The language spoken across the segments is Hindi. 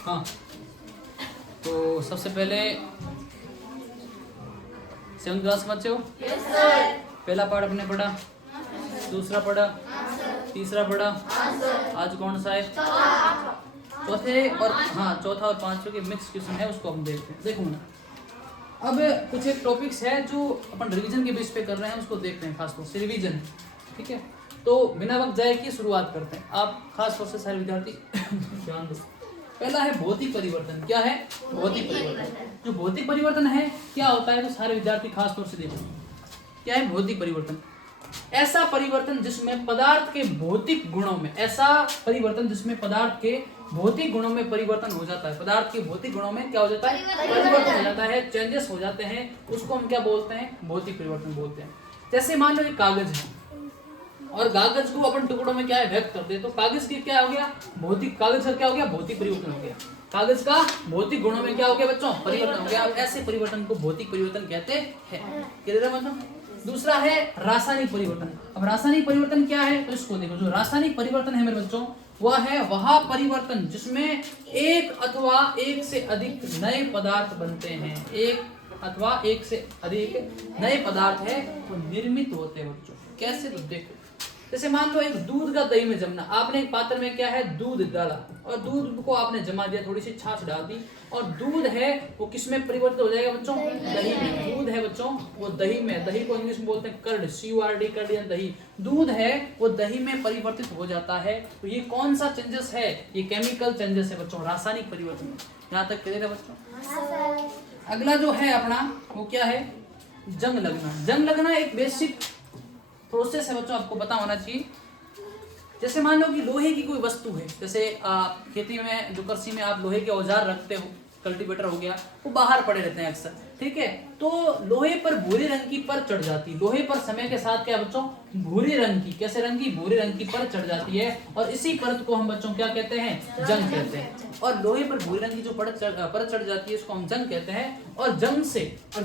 हाँ, तो सबसे पहले 7th क्लास में बच्चे हो? Yes sir. पहला पार्ट अपने पढ़ा, दूसरा पढ़ा, तीसरा पढ़ा, आज कौन सा है? चौथे और हाँ चौथा और पांचवे के मिक्स क्वेश्चन है, उसको हम देखते हैं। देखो ना, अब कुछ एक टॉपिक्स है जो अपन रिवीजन के बेस पे कर रहे हैं, उसको देखते हैं खासतौर से रिवीजन। ठीक है, तो बिना वक्त जाए की शुरुआत करते हैं। आप खासतौर से सारे विद्यार्थी ध्यान दो। पहला है भौतिक परिवर्तन। क्या है? भौतिक परिवर्तन। जो भौतिक परिवर्तन है क्या होता है, तो सारे विद्यार्थी खासतौर से देखो क्या है भौतिक परिवर्तन। ऐसा परिवर्तन जिसमें पदार्थ के भौतिक गुणों में, ऐसा परिवर्तन जिसमें पदार्थ के भौतिक गुणों में परिवर्तन हो जाता है। पदार्थ के भौतिक गुणों में क्या हो जाता है? परिवर्तन हो जाता है, चेंजेस हो जाते हैं, उसको हम क्या बोलते हैं? भौतिक परिवर्तन बोलते हैं। जैसे मान लो ये कागज है और कागज को अपन टुकड़ों में क्या है व्यक्त करते हैं, तो कागज की क्या हो गया? भौतिक, कागज का क्या हो गया? भौतिक परिवर्तन हो गया। कागज का भौतिक गुणों में क्या हो गया बच्चों? परिवर्तन हो गया। ऐसे परिवर्तन को भौतिक परिवर्तन कहते हैं। क्लियर है मतलब? दूसरा है रासायनिक परिवर्तन। अब रासायनिक परिवर्तन क्या है, तो इसको देखो। जो रासायनिक परिवर्तन है मेरे बच्चों, वह है वह परिवर्तन जिसमें एक अथवा एक से अधिक नए पदार्थ बनते हैं। एक अथवा एक से अधिक नए पदार्थ है वो निर्मित होते हैं बच्चों। कैसे? तो देखो, जैसे मान लो एक दूध का दही में जमना। आपने एक पात्र में क्या है? दूध डाला और दूध को आपने जमा दिया, थोड़ी सी छाछ डाल दी और दूध है वो किस में परिवर्तित हो जाएगा बच्चों? दही में। दूध है बच्चों वो दही में, दही को इंग्लिश में बोलते हैं कर्ड, CURD, कर्ड या दही। दूध है वो दही में परिवर्तित हो जाता है। तो ये कौन सा चेंजेस है? ये केमिकल चेंजेस है बच्चों, रासायनिक परिवर्तन। यहाँ तक क्लियर है बच्चों? अगला जो है अपना वो क्या है? जंग लगना। जंग लगना एक बेसिक प्रोसेस है बच्चों, आपको पता होना चाहिए। जैसे मान लो कि लोहे की कोई वस्तु है, जैसे खेती में जो कृषि में आप लोहे के औजार रखते हो, कल्टीवेटर हो गया, वो बाहर पड़े रहते हैं अक्सर। ठीक है, तो लोहे पर भूरे रंग की परत चढ़ जाती है। लोहे पर समय के साथ क्या बच्चों? भूरे रंग की, कैसे रंग की? भूरे रंग की परत चढ़ जाती है और इसी परत को हम बच्चों क्या कहते हैं? जंग कहते हैं। और लोहे पर भूरे रंग की जो परत चढ़ जाती है इसको हम जंग कहते हैं। और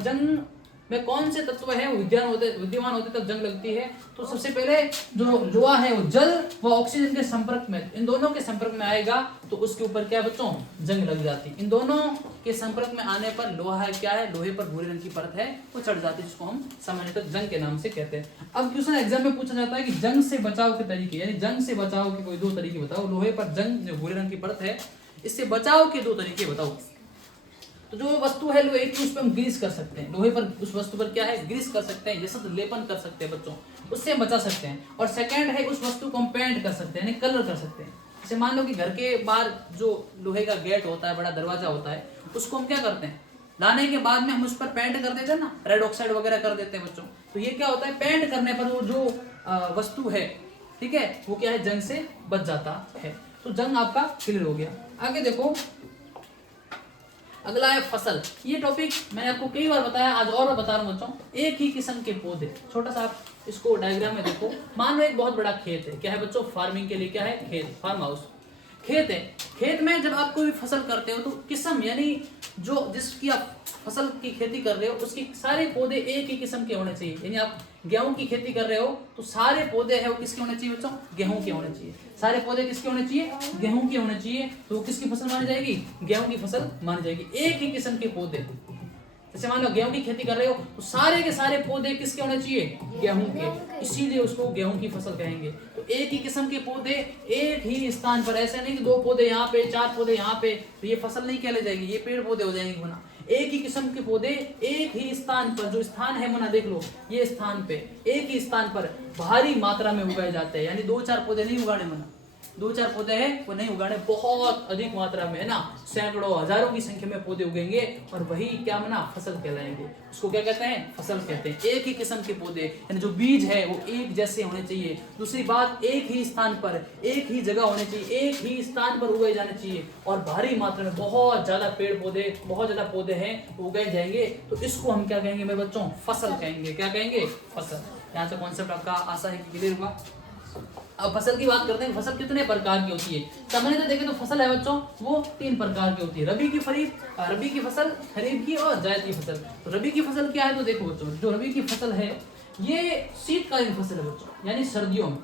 जंग में कौन से तत्व है विद्यमान होते तब जंग लगती है? तो सबसे पहले जो लोहा है वो जल व ऑक्सीजन के संपर्क में, इन दोनों के संपर्क में आएगा तो उसके ऊपर क्या बच्चों? जंग लग जाती है। इन दोनों के संपर्क में आने पर लोहा क्या है? लोहे पर भूरे रंग की परत है वो चढ़ जाती है, जिसको हम सामान्यतः जंग के नाम से कहते हैं। अब क्वेश्चन एग्जाम में पूछा जाता है कि जंग से बचाव के तरीके, यानी जंग से बचाव के कोई 2 तरीके बताओ। लोहे पर जंग, जो भूरे रंग की परत है, इससे बचाव के 2 तरीके बताओ। तो जो वस्तु है लोहे की, उस पर हम ग्रीस कर सकते हैं। लोहे पर, उस वस्तु पर क्या है? ग्रीस कर सकते हैं, जैसे लेपन कर सकते हैं बच्चों, उससे हम बचा सकते हैं। और सेकंड है उस वस्तु को हम पेंट कर सकते हैं, यानी कलर कर सकते हैं। जैसे मान लो कि घर के बाहर जो लोहे का गेट होता है, बड़ा दरवाजा होता है, उसको हम क्या करते हैं? लाने के बाद में हम उस पर पेंट कर देते हैं ना, रेड ऑक्साइड वगैरह कर देते हैं बच्चों। तो ये क्या होता है? पेंट करने पर वो जो वस्तु है, ठीक है, वो क्या है? जंग से बच जाता है। तो जंग आपका क्लियर हो गया। आगे देखो, अगला है फसल। ये टॉपिक मैंने आपको कई बार बताया, आज और बता रहा हूँ बच्चों। एक ही किस्म के पौधे, छोटा सा आप इसको डायग्राम में देखो। मान लो एक बहुत बड़ा खेत है। क्या है बच्चों? फार्मिंग के लिए क्या है? खेत, फार्म हाउस, खेत है। खेत में जब आप कोई फसल करते हो तो किस्म, यानी जो जिसकी आप फसल की खेती कर रहे हो उसके सारे पौधे एक ही किस्म के होने चाहिए। यानी आप गेहूं की खेती कर रहे हो तो सारे पौधे हैं वो किसके होने चाहिए बच्चों? गेहूं के होने चाहिए। सारे पौधे किसके होने चाहिए? गेहूं के होने चाहिए। तो किसकी फसल मानी जाएगी? गेहूं की फसल मानी जाएगी। एक ही किस्म के पौधे, जैसे मान लो गेहूं की खेती कर रहे हो तो सारे के सारे पौधे किसके होने चाहिए? गेहूं के, इसीलिए उसको गेहूं की फसल कहेंगे। तो एक ही किस्म के पौधे एक ही स्थान पर, ऐसे नहीं कि 2 पौधे यहाँ पे, 4 पौधे यहाँ पे, तो ये फसल नहीं कहले जाएगी, ये पेड़ पौधे हो जाएंगे बना। एक ही किस्म के पौधे एक ही स्थान पर, जो स्थान है मना देख लो, ये स्थान पे एक ही स्थान पर भारी मात्रा में उगाए जाते हैं। यानी 2-4 पौधे नहीं उगाने मना, 2-4 पौधे हैं वो नहीं उगाने, बहुत अधिक मात्रा में, है ना, सैकड़ों हजारों की संख्या में पौधे उगेंगे और वही क्या मना? फसल कहलाएंगे। उसको क्या कहते हैं? फसल कहते हैं। एक ही किस्म के पौधे, यानी जो बीज है वो एक जैसे होने चाहिए। दूसरी बात, एक ही स्थान पर, एक ही जगह होने चाहिए, एक ही स्थान पर उगाए जाने चाहिए और भारी मात्रा में बहुत ज्यादा पेड़ पौधे, बहुत ज्यादा पौधे हैं उगाए जाएंगे। तो इसको हम क्या कहेंगे मेरे बच्चों? फसल कहेंगे। क्या कहेंगे? फसल। यहाँ से कॉन्सेप्ट आपका आशा है कि क्लियर हुआ। अब फसल की बात करते हैं। फसल कितने प्रकार की होती है? सामान्यतः देखें तो फसल है बच्चों वो 3 प्रकार की होती है। रबी की फसल, खरीफ की और जायद की फसल। तो रबी की फसल क्या है? तो देखो बच्चों, जो रबी की फसल है ये शीतकालीन फसल है बच्चों, यानी सर्दियों में।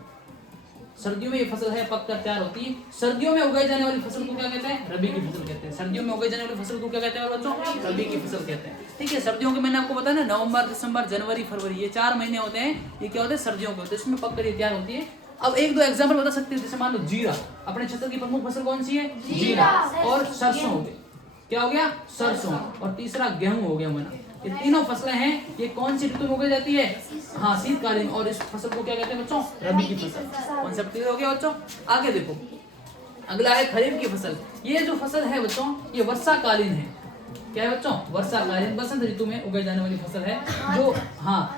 सर्दियों में ये फसल है पक कर तैयार होती है। सर्दियों में उगाई जाने वाली फसल को क्या कहते हैं? रबी की फसल कहते हैं। सर्दियों में उगाई जाने वाली फसल को क्या कहते हैं और बच्चों? रबी की फसल कहते हैं। ठीक है, सर्दियों के महीने आपको पता है ना, नवंबर, दिसंबर, जनवरी, फरवरी, ये 4 महीने होते हैं। ये क्या होते हैं? सर्दियों के होते हैं। इसमें पक कर ये तैयार होती है। अब एक दो एग्जाम्पल बता सकते हैं, जैसे मान लो जीरा, अपने क्षेत्र की प्रमुख फसल कौन सी है? जीरा। और सरसों हो गए, क्या हो गया? सरसों। और तीसरा गेहूं हो गया मना। ये तीनों फसलें हैं, ये कौन सी ऋतु में उगाई जाती है? हाँ, शीतकालीन। और इस फसल को क्या कहते हैं बच्चों? रबी की फसल। कॉन्सेप्ट क्लियर हो गया बच्चों? आगे देखो, अगला है खरीफ की फसल। ये जो फसल है बच्चों, ये वर्षाकालीन है। क्या है बच्चों? वर्षाकालीन, बसंत ऋतु में उगाई जाने वाली फसल है, जो हाँ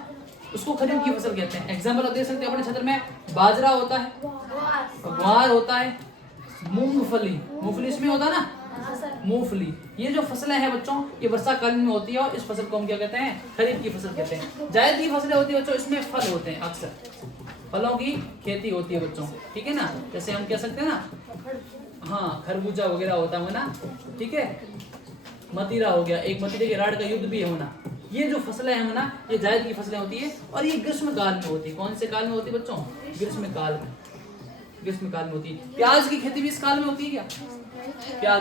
उसको खरीफ की फसल कहते हैं। एग्जाम्पल आप देख सकते हैं, अपने क्षेत्र में बाजरा होता है, ग्वार होता है, मूंगफली, मूंगफली इसमें होता है ना, मूंगफली। ये जो फसलें हैं बच्चों, ये वर्षाकालीन में होती है और इस फसल को हम क्या कहते हैं? खरीफ की फसल कहते हैं। जायद की फसलें होती है बच्चों, इसमें फल होते हैं, अक्सर फलों की खेती होती है बच्चों। ठीक है ना, जैसे हम कह सकते हैं ना, हाँ खरबूजा वगैरह होता है ना। ठीक है, मतीरा हो गया, एक मतीरे के राड का युद्ध भी है होना। ये जो फसलें हैं ना, ये जायद की फसलें होती है और ये ग्रीष्म काल में होती है। कौन से काल में होती है बच्चों? ग्रीष्म काल में, ग्रीष्म काल में होती है। प्याज की खेती भी इस काल में होती है क्या?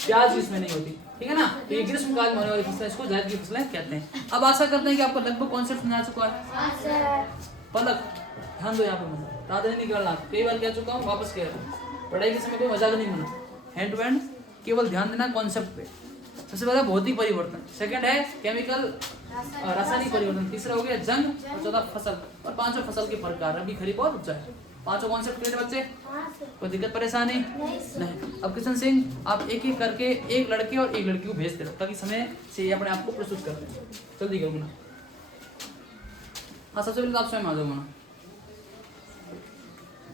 प्याज इसमें नहीं होती। ठीक है ना, तो ये ग्रीष्म काल में होने वाली फसलें, इसको जायद की फसलें कहते हैं। अब आशा करते हैं कि आपको लगभग कॉन्सेप्ट समझा चुका है। पलक ध्यान दो यहाँ पे, मतलब ज्यादा नहीं निकालना। कई बार कह चुका हूँ, वापस कह रहा हूँ, पढ़ाई के समय कोई मजाक नहीं बना, हैंड टू हैंड केवल ध्यान देना कॉन्सेप्ट पे। सबसे पहला भौतिक परिवर्तन, सेकंड है केमिकल रासायनिक परिवर्तन, तीसरा हो गया जंग, और चौथा फसल, और पांचों फसल के प्रकार, रबी, खरीफ और जायद। पांचों कॉन्सेप्ट क्लियर बच्चे? कोई दिक्कत परेशानी नहीं। अब किशन सिंह, आप एक एक करके एक लड़के और एक लड़की को भेज दे, ताकि समय से अपने आप को प्रस्तुत कर दें। जल्दी करो ना। हाँ, सबसे पहले तो आप स्वयं आ जाओ मना,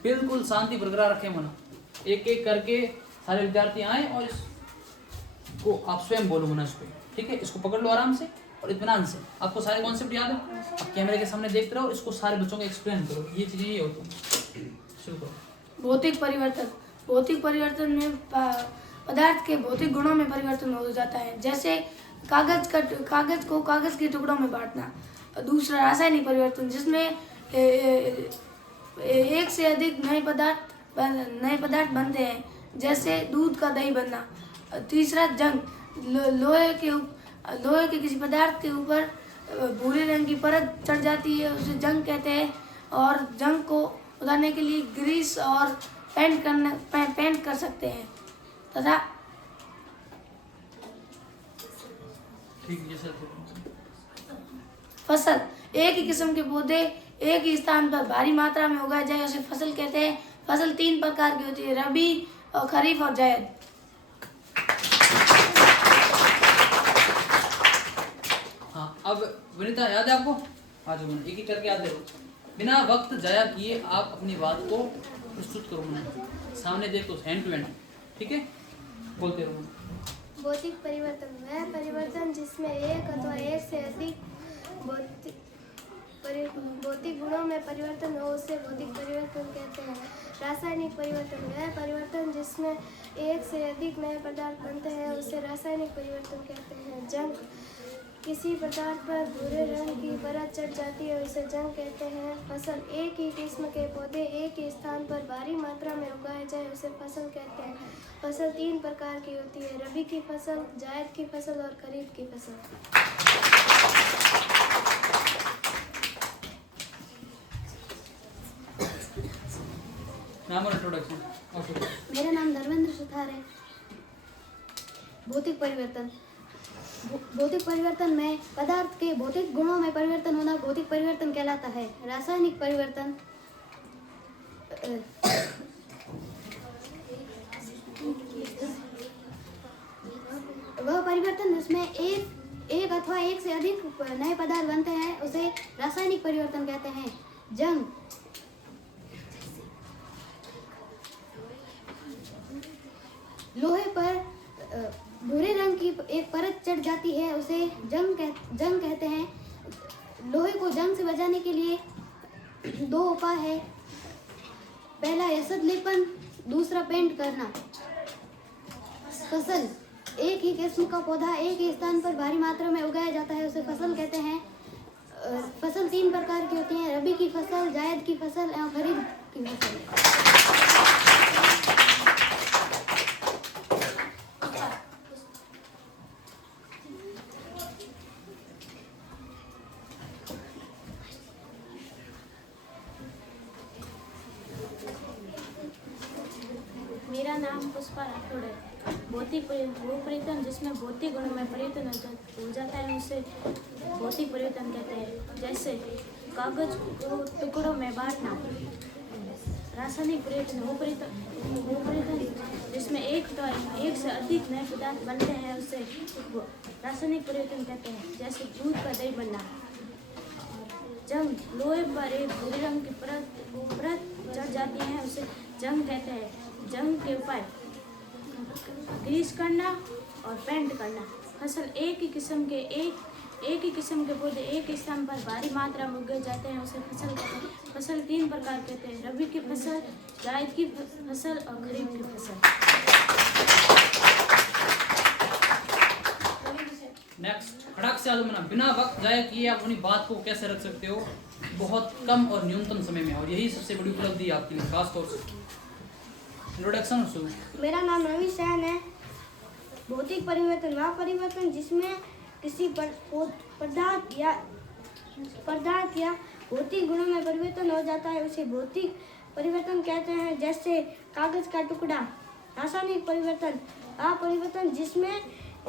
बिल्कुल शांति बरकरार रखें मना। एक एक करके सारे विद्यार्थी आए और इसको आप स्वयं बोलो मना इस पे। ठीक है, इसको पकड़ लो आराम से और इत्मीनान से। आपको सारे कॉन्सेप्ट याद है? आप कैमरे के सामने देखते रहो, इसको सारे बच्चों को एक्सप्लेन करो। ये चीजें ये होती हैं। शुरू करो। भौतिक परिवर्तन। भौतिक परिवर्तन में पदार्थ के भौतिक गुणों में परिवर्तन हो जाता है, जैसे कागज को कागज के टुकड़ों में बांटना। दूसरा रासायनिक परिवर्तन, जिसमें एक से अधिक नए पदार्थ बनते हैं, जैसे दूध का दही बनना। तीसरा जंग, लोहे के किसी पदार्थ के ऊपर भूरे रंग की परत चढ़ जाती है, उसे जंग कहते हैं। और जंग को उतारने के लिए ग्रीस और पेंट कर सकते हैं। तथा फसल, एक ही किस्म के पौधे एक ही स्थान पर भारी मात्रा में उगाए जाए उसे फसल कहते हैं। फसल 3 प्रकार की होती है, रबी और खरीफ और जायद। हाँ, अब विनीता याद है आपको? आ जाओ, एक एक करके याद दे। बिना वक्त जाया किए आप अपनी बात को प्रस्तुत करो, सामने देखो, हैंड टू हैंड। ठीक है, बोलते रहो। भौतिक परिवर्तन वह परिवर्तन जिसमें एक अथवा एक से अधिक भौतिक गुणों में परिवर्तन हो, उसे भौतिक परिवर्तन कहते हैं। रासायनिक परिवर्तन वह परिवर्तन जिसमें एक से अधिक नए पदार्थ बनते हैं, उसे रासायनिक परिवर्तन कहते हैं। जंग, किसी पदार्थ पर भूरे रंग की परत चढ़ जाती है, उसे जंग कहते हैं। फसल, एक ही किस्म के पौधे एक ही स्थान पर भारी मात्रा में उगाए जाए उसे फसल कहते हैं। फसल 3 प्रकार की होती है, रबी की फसल, जायद की फसल और खरीफ की फसल। नाम और इंट्रोडक्शन। मेरा नाम धर्मेंद्र सुथार है। भौतिक परिवर्तन, भौतिक परिवर्तन में पदार्थ के भौतिक गुणों में परिवर्तन होना भौतिक परिवर्तन कहलाता है। रासायनिक परिवर्तन वह परिवर्तन जिसमें एक अथवा एक से अधिक नए पदार्थ बनते हैं, उसे रासायनिक परिवर्तन कहते हैं। जंग, लोहे पर भूरे रंग की एक परत चढ़ जाती है, उसे जंग कहते हैं। लोहे को जंग से बचाने के लिए 2 उपाय है, पहला एसिड लेपन, दूसरा पेंट करना। फसल, एक ही किस्म का पौधा एक ही स्थान पर भारी मात्रा में उगाया जाता है, उसे फसल कहते हैं। फसल 3 प्रकार की होती हैं, रबी की फसल, जायद की फसल और खरीफ की फसल। मेरा नाम पुष्पा राठौड़ है। भौतिक परिवर्तन जिसमें भौतिक गुणों में परिवर्तन हो जाता है उसे भौतिक परिवर्तन कहते हैं। जैसे कागज को टुकड़ों में बांटना। रासायनिक परिवर्तन वो परिवर्तन जिसमें एक से अधिक नए पदार्थ बनते हैं उसे रासायनिक परिवर्तन कहते हैं। जैसे दूध का दही बनना। जंग लोहे पर एक भूरे रंग की परत चढ़ जाती है उसे जंग कहते हैं। जंग के उपाय ग्रीस करना और पेंट करना। फसल एक ही किस्म के पौधे एक ही स्थान पर भारी मात्रा में उगाए जाते हैं उसे फसल कहते हैं। फसल 3 प्रकार कहते हैं, रबी की फसल, जायद की फसल और खरीफ की फसल। नेक्स्ट, खड़ाक से आलू मना। बिना वक्त जाया किए आप अपनी बात को कैसे रख सकते हो बहुत कम और न्यूनतम समय में, और यही सबसे बड़ी उपलब्धि है आपके लिए खास तौर से। इंट्रोडक्शन शुरू। मेरा नाम रवि सैन है। भौतिक परिवर्तन वह परिवर्तन जिसमें किसी पदार्थ या भौतिक गुणों में परिवर्तन हो जाता है उसे भौतिक परिवर्तन कहते हैं। जैसे कागज का टुकड़ा। रासायनिक परिवर्तन वह परिवर्तन जिसमें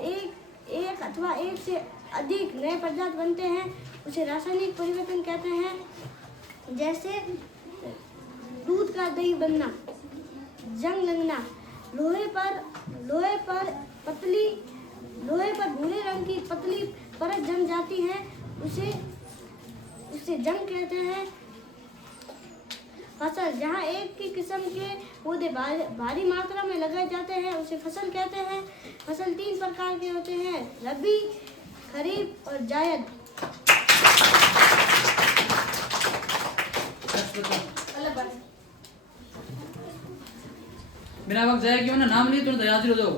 एक अथवा एक से अधिक नए पदार्थ बनते हैं उसे रासायनिक परिवर्तन कहते हैं। जैसे दूध का दही बनना, जंग लगना। लोहे पर भूरे रंग की पतली परत जम जाती है उसे जंग कहते हैं। फसल जहाँ एक ही किस्म के पौधे भारी मात्रा में लगाए जाते हैं उसे फसल कहते हैं। फसल 3 प्रकार के होते हैं, रबी, खरीफ और जायद। बिना वक्त जाया क्यों ना, नाम लिए तुरंत हाजिर हो जाओ,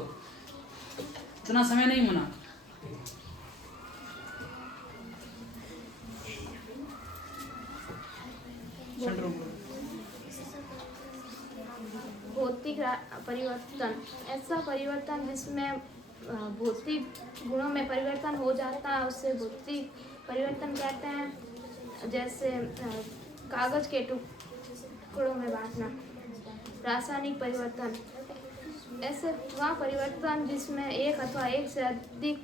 इतना समय नहीं मना। भौतिक परिवर्तन ऐसा परिवर्तन जिसमें भौतिक गुणों में परिवर्तन हो जाता है उसे भौतिक परिवर्तन कहते हैं। जैसे कागज के टुकड़ों में बांटना। रासायनिक परिवर्तन ऐसे वह परिवर्तन जिसमें एक अथवा एक से अधिक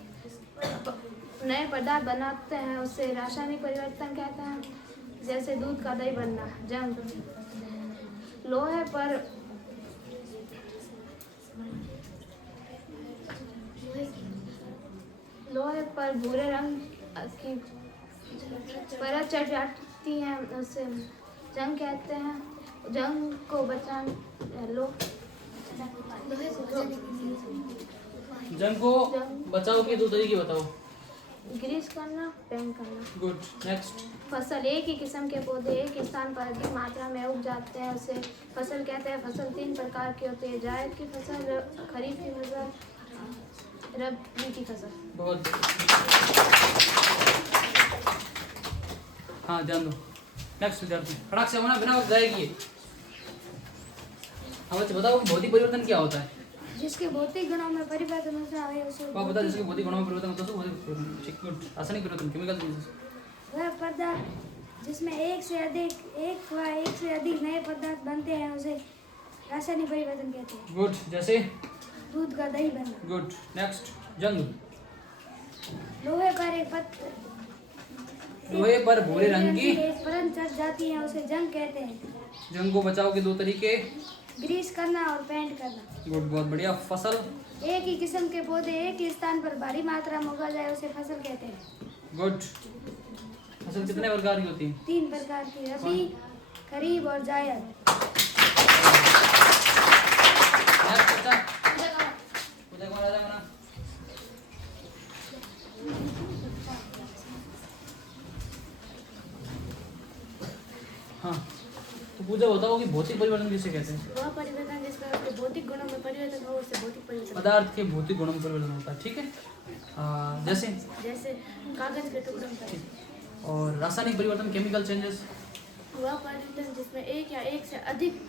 नए पदार्थ बनाते हैं उसे रासायनिक परिवर्तन कहते हैं। जैसे दूध का दही बनना। जंग लोहे पर भूरे रंग की परत चढ़ जाती है उसे जंग कहते हैं। जंग को जंग को बचाओ के 2 तरीके बताओ। ग्रीस करना, पेंट करना। Good, next. फसल एक ही किस्म के पौधे एक ही स्थान पर अधिक मात्रा में उग जाते हैं उसे फसल कहते हैं। फसल 3 प्रकार की होती है, जायद की फसल, खरीफ की फसल, रबी की फसल। बहुत हाँ, ध्यान दो। नेक्स्ट विद्यार्थी, फटाक से होना, बिना वक्त जाए किए। हाँ बच्चे बताओ कि भौतिक परिवर्तन क्या होता है। जिसके भौतिक गुणों में परिवर्तन होता है उसे आप बता, जिसके भौतिक गुणों में परिवर्तन होता है भौतिक परिवर्तन। गुड, रासायनिक परिवर्तन, केमिकल। वह पदार्थ जिसमें एक से अधिक नए पदार्थ बनते हैं उसे रासायनिक परिवर्तन कहते हैं। गुड, जैसे दूध का दही बनना। Good, next. जंग लोहे पर भूरे रंग की एक परत चढ़ जाती है उसे जंग कहते हैं। जंग को बचाव के 2 तरीके। ग्रीस करना और पेंट करना। गुड, बहुत बढ़िया। फसल एक ही किस्म के पौधे एक ही स्थान पर भारी मात्रा में उगा जाए उसे फसल कहते हैं। गुड। फसल कितने प्रकार की होती है? 3 प्रकार की, रबी, खरीफ और जायद। हाँ, तो पूजा बताओ कि भौतिक परिवर्तन किसे कहते हैं? वह परिवर्तन जिसमें भौतिक गुणों में परिवर्तन हो उसे भौतिक परिवर्तन। पदार्थ के भौतिक गुणों में परिवर्तन होता है, ठीक है। जैसे कागज के टुकड़ों में। और रासायनिक परिवर्तन केमिकल चेंजेस, वह परिवर्तन जिसमें एक या एक से अधिक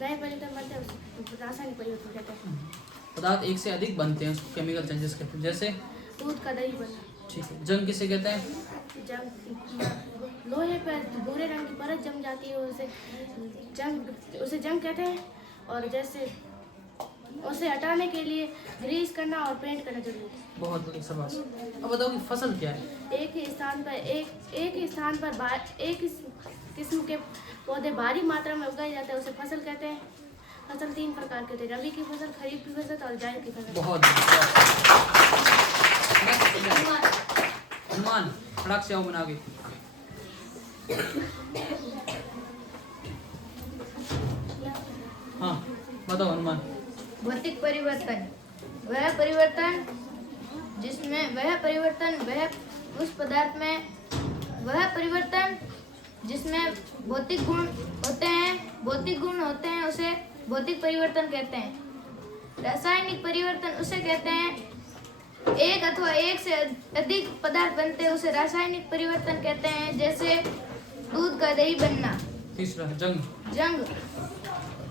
नए परिवर्तन बनते हैं उसे रासायनिक परिवर्तन कहते हैं। पदार्थ एक से अधिक बनते हैं उसको केमिकल चेंजेस कहते हैं। जैसे दूध का दही बनना, ठीक है। जंग किसे कहते हैं? जंग लोहे पर भूरे रंग की परत जम जाती है उसे जंग कहते हैं। और जैसे उसे हटाने के लिए ग्रीस करना और पेंट करना जरूरी है। बहुत बढ़िया, शाबाश। अब बताओ कि फसल क्या है? एक ही स्थान पर एक ही किस्म के पौधे भारी मात्रा में उगाए जाते हैं उसे फसल कहते हैं। फसल 3 प्रकार के होते हैं, रबी की फसल, खरीफ की फसल और जायद की फसल। बहुत बढ़िया। हनुमान फटाक से आओ बना के। हाँ बताओ हनुमान। भौतिक परिवर्तन वह परिवर्तन जिसमें भौतिक गुण होते हैं उसे भौतिक परिवर्तन कहते हैं। रासायनिक परिवर्तन उसे कहते हैं एक अथवा एक से अधिक पदार्थ बनते हैं उसे रासायनिक परिवर्तन कहते हैं। जैसे दूध का दही बनना। तीसरा जंग।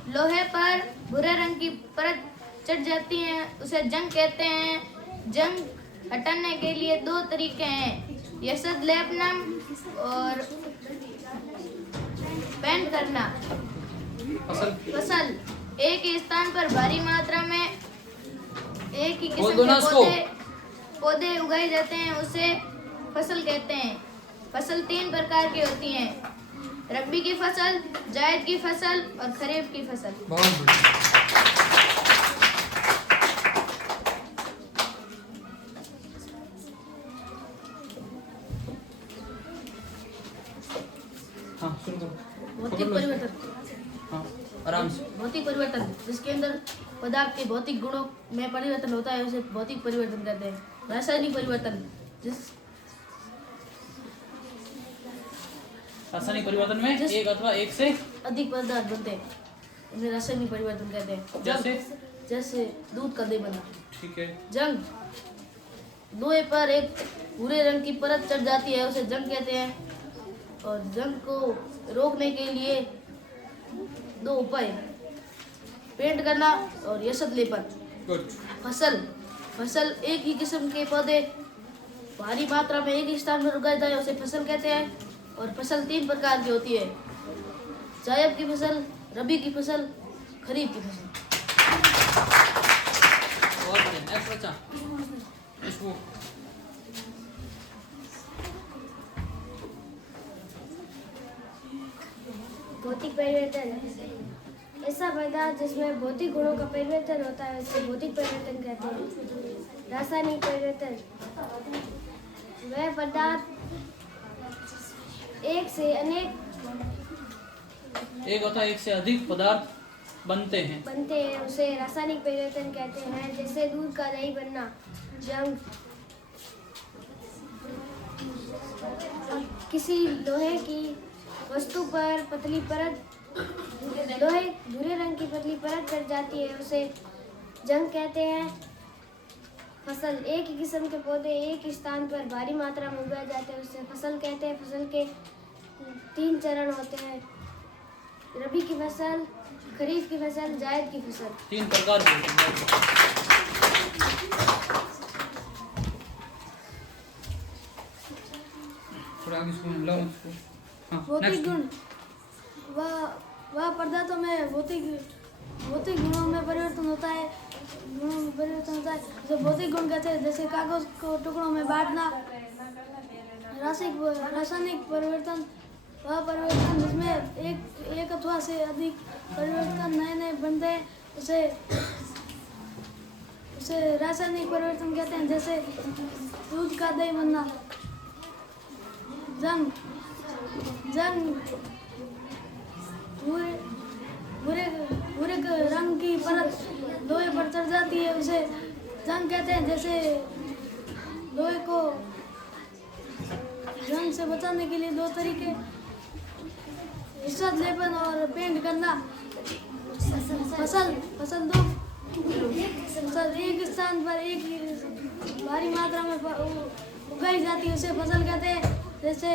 लोहे पर भूरे रंग की परत चढ़ जाती है उसे जंग कहते हैं। जंग हटाने के लिए 2 तरीके हैं, यशद लेपनम और पेंट करना। फसल एक ही स्थान पर भारी मात्रा में एक ही किस्म के पौधे उगाए जाते हैं उसे फसल कहते हैं। फसल 3 प्रकार की होती हैं, रबी की फसल, जायद की फसल और खरीफ की फसल। बहुत बढ़िया। हाँ शुरू करो। भौतिक परिवर्तन। हाँ आराम से। भौतिक परिवर्तन जिसके अंदर पदार्थ के भौतिक गुणों में परिवर्तन होता है उसे भौतिक परिवर्तन कहते हैं। रासायनिक परिवर्तन रासायनिक परिवर्तन में एक अथवा एक से अधिक पदार्थ बनते हैं उसे रासायनिक परिवर्तन कहते हैं। जैसे दूध का दही बनना। ठीक है। जंग लोहे पर एक भूरे रंग की परत चढ़ जाती है उसे जंग कहते हैं। और जंग को रोकने के लिए 2 उपाय, पेंट करना और यशद लेपन। गुड। फसल एक ही किस्म के पौधे भारी मात्रा में एक ही स्थान पर उगाए जाते हैं उसे फसल कहते हैं। और फसल 3 प्रकार की होती है, जायद की फसल, रबी की फसल, खरीफ की फसल। और नेक्स्ट बच्चा इसको। भौतिक परिवर्तन ऐसा पदार्थ जिसमें भौतिक गुणों का परिवर्तन होता है उसे भौतिक परिवर्तन कहते हैं। रासायनिक परिवर्तन वह पदार्थ एक अथवा एक से अधिक पदार्थ बनते हैं उसे रासायनिक परिवर्तन कहते हैं। जैसे दूध का दही बनना। जंग किसी लोहे की वस्तु पर पतली परत भूरे रंग की पतली परत चढ़ जाती है उसे जंग कहते हैं। फसल एक ही किस्म के पौधे एक ही स्थान पर भारी मात्रा में उगाए जाते हैं उसे फसल कहते हैं। फसल के 3 चरण होते हैं, रबी की फसल, खरीफ की फसल, जायद की फसल। 3 प्रकार के होते हैं। थोड़ा आगे इसको लाओ इसको। हाँ भौतिक गुण वह पदार्थों में भौतिक गुणों में परिवर्तन होता है। जो भौतिक गुण कहते हैं जैसे कागज को टुकड़ों में बांटना। रासायनिक परिवर्तन वह परिवर्तन जिसमें एक अथवा से अधिक परिवर्तन नए बनते हैं उसे रासायनिक परिवर्तन कहते हैं। जैसे दूध का दही बनना। जंग भूरे रंग की परत लोहे पर चढ़ जाती है उसे जंग कहते हैं। जैसे लोहे को जंग से बचाने के लिए 2 तरीके, यशद लेपन और पेंट करना। फसल एक स्थान पर एक भारी मात्रा में उगाई जाती है उसे फसल कहते हैं। जैसे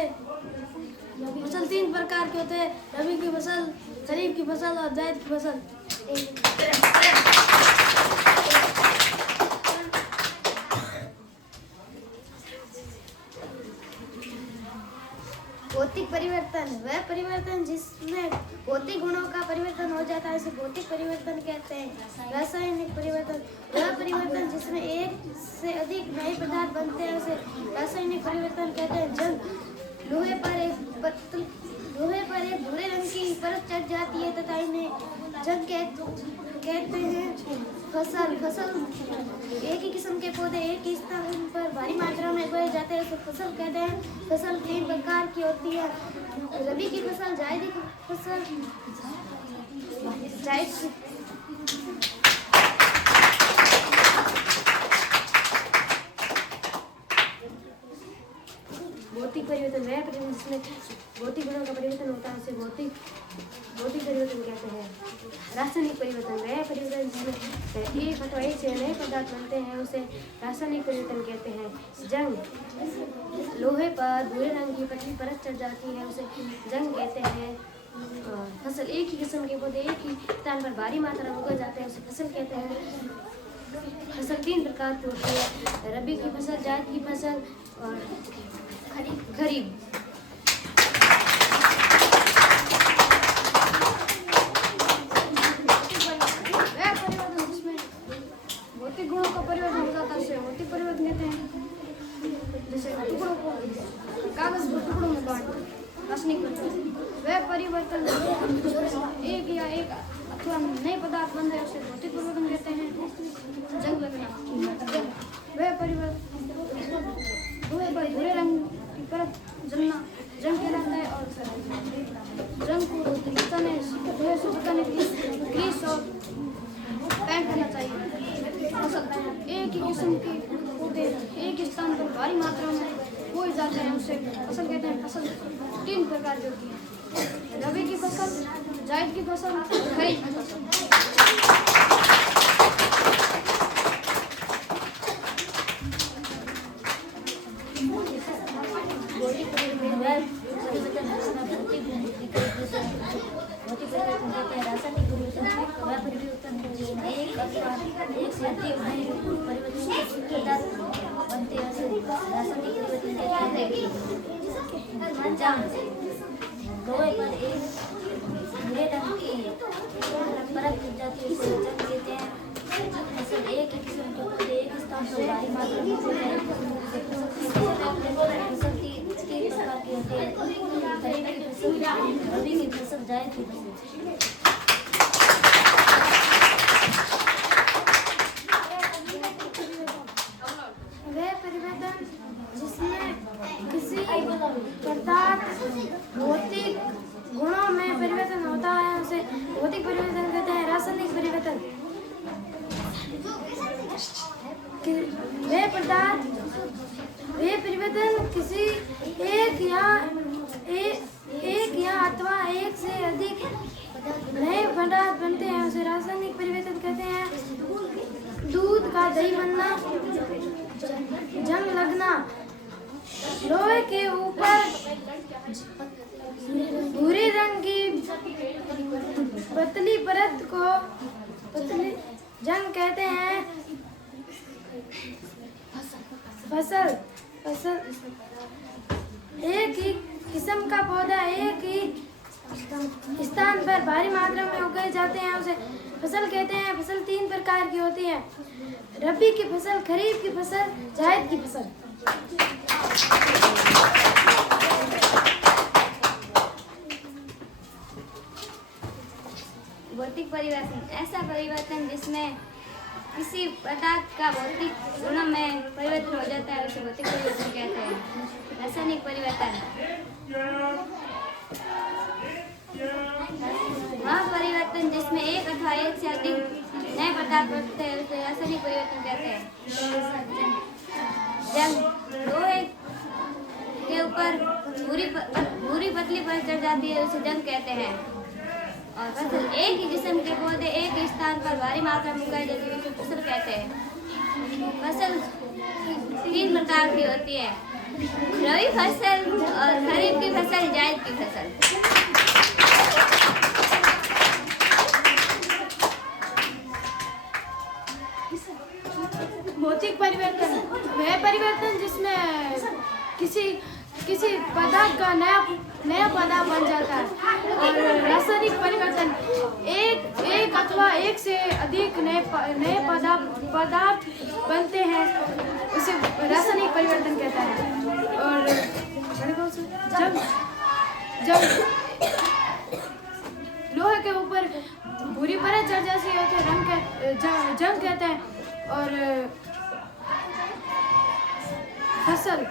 फसल 3 प्रकार के होते हैं, रबी की फसल, खरीफ की फसल और जायद की फसल। भौतिक परिवर्तन वह परिवर्तन जिसमें भौतिक गुणों का परिवर्तन हो जाता है उसे भौतिक परिवर्तन कहते हैं। रासायनिक परिवर्तन वह परिवर्तन जिसमें एक से अधिक नए पदार्थ बनते हैं उसे रासायनिक परिवर्तन कहते हैं। जंग लोहे पर एक भूरे रंग की परत चढ़ जाती है तथा इन्हें जंग कहते हैं। फसल एक ही किस्म के पौधे एक ही स्थान पर भारी मात्रा में उगाए जाते हैं उसे फसल कहते हैं। फसल 3 प्रकार की होती है, रबी की फसल, जायद की फसल, भौतिक परिवर्तन वह परिवर्तन जिसमें भौतिक गुणों का परिवर्तन होता है उसे भौतिक परिवर्तन कहते हैं। रासायनिक परिवर्तन वह परिवर्तन जिसमें एक अथवा एक से नए पदार्थ बनते हैं उसे रासायनिक परिवर्तन कहते हैं। जंग लोहे पर भूरे रंग की पतली परत चढ़ जाती है उसे जंग कहते हैं। फसल एक ही किस्म के पौधे एक ही स्थान पर भारी मात्रा में उगाए जाते हैं उसे फसल कहते हैं। फसल 3 प्रकार की होती है, रबी की फसल, जायद की फसल और खरीफ। वह परिवर्तन जिसमें भौतिक गुणों का परिवर्तन हो जाता है उसे भौतिक परिवर्तन कहते हैं। जैसे टुकड़ों को कागज को टुकड़ों में बांट रासायनिक परिवर्तन वह परिवर्तन एक या एक अथवा नए पदार्थ बन रहे उसे भौतिक परिवर्तन कहते हैं। जंग लगना वह परिवर्तन भूरे रंग की परत जलना जंग कहलाता है। और जंग को बचाने के लिए ग्रीस और पैंट करना चाहिए। फसल एक ही किस्म के पौधे एक ही स्थान पर भारी मात्रा में बोए जाते हैं उसे फसल कहते हैं। फसल 3 प्रकार की होती है, रबी की फसल, जायद की फसल, खरीफ की फसल। लोहे पर एक भूरे रंग की परत चढ़ जाती है उसे जंग कहते हैं। फसल एक ही किस्म के पौधे एक स्थान पर भारी मात्रा में उगाए जाते हैं। फसल 3 प्रकार की होती है, खरीफ की फसल, रबी की फसल, जायद की फसल। वह परिवर्तन जिसमें किसी पदार्थ भौतिक गुणों में परिवर्तन होता है उसे भौतिक परिवर्तन कहते हैं। रासायनिक परिवर्तन वे परिवर्तन किसी एक या अथवा एक से अधिक नए पदार्थ बनते हैं उसे रासायनिक परिवर्तन कहते हैं। दूध का दही बनना, जंग लगना, लोहे के ऊपर भूरे रंग की पतली परत को जंग कहते हैं। फसल एक ही किस्म का पौधा एक ही स्थान पर भारी मात्रा में उगाए जाते हैं उसे फसल कहते हैं। फसल 3 प्रकार की होती है, रबी की फसल, खरीफ की फसल, जायद की फसल। भौतिक परिवर्तन ऐसा परिवर्तन जिसमें किसी पदार्थ का भौतिक गुणों में परिवर्तन हो जाता है उसे भौतिक परिवर्तन कहते हैं। रासायनिक परिवर्तन वह परिवर्तन जिसमें एक अथवा एक से अधिक नए पदार्थ बनते हैं उसे रासायनिक परिवर्तन कहते हैं। जंग लोहे के ऊपर भूरी पतली परत चढ़ जाती है उसे जंग कहते हैं। और फसल एक ही किस्म के पौधे एक ही स्थान पर भारी मात्रा में उगाई जाती है उसे फसल कहते हैं। फसल 3 प्रकार की होती है, रबी फसल और खरीफ की फसल, जायद की फसल। भौतिक परिवर्तन वह परिवर्तन जिसमें किसी पदार्थ का नया पदार्थ बन जाता है। और रासायनिक परिवर्तन एक अथवा एक से अधिक नए पदार्थ बनते हैं, उसे रासायनिक परिवर्तन कहता है। और जब लोहे के ऊपर भूरी परत चढ़ जाती है उसे जंग कहते हैं। और फसल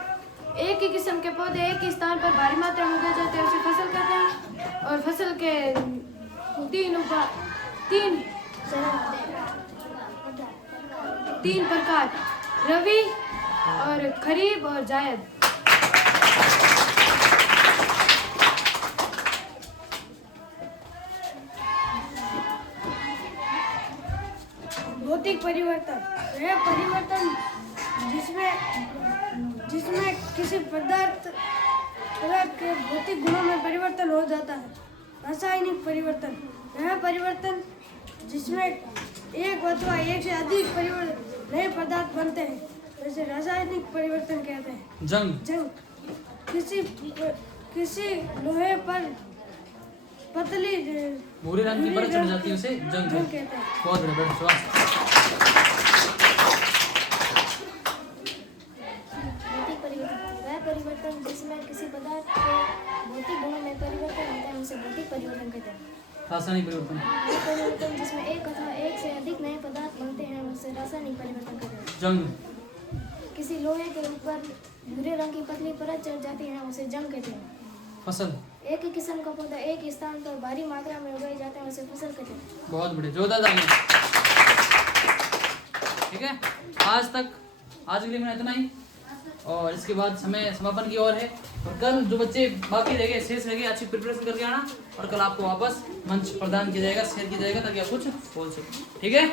एक ही किस्म के पौधे एक ही स्थान पर भारी मात्रा में उगाए जाते हैं, उसे फसल कहते हैं। और फसल के तीन प्रकार, रबी और खरीफ और जायद। भौतिक परिवर्तन वह परिवर्तन जिसमें किसी पदार्थ के भौतिक गुणों में परिवर्तन हो जाता है। रासायनिक परिवर्तन वह परिवर्तन जिसमें एक अथवा एक से अधिक नए पदार्थ बनते हैं, जैसे रासायनिक परिवर्तन कहते हैं। जंग किसी लोहे पर पतली भूरे रंग की परत चढ़ जाती है उसे जंग कहते हैं। बहुत बढ़िया, स्वास्थ्य। भौतिक परिवर्तन वह परिवर्तन जिसमें किसी पदार्थ के भौतिक गुणों में परिवर्तन होता है, उसे भौतिक परिवर्तन कहते हैं। रासायनिक परिवर्तन वह परिवर्तन जिसमें एक अथवा एक से अधिक नए पदार्थ बनते हैं, उसे रासायनिक परिवर्तन कहते हैं। जंग किसी लोहे के ऊपर भूरे रंग की पतली परत चढ़ जाती है, उसे जंग कहते हैं। फसल एक ही किस्म का पौधा एक ही स्थान पर भारी मात्रा में उगाए जाते हैं, उसे फसल कहते हैं। बहुत बढ़िया, जोरदार तालियां। ठीक है, आज के लिए मैंने इतना ही, और इसके बाद समय समापन की ओर है। और कल जो बच्चे बाकी रह गए, शेष रह गए, अच्छी प्रिपरेशन करके आना, और कल आपको वापस मंच प्रदान किया जाएगा, शेयर किया जाएगा, ताकि आप कुछ बोल सकें। ठीक है।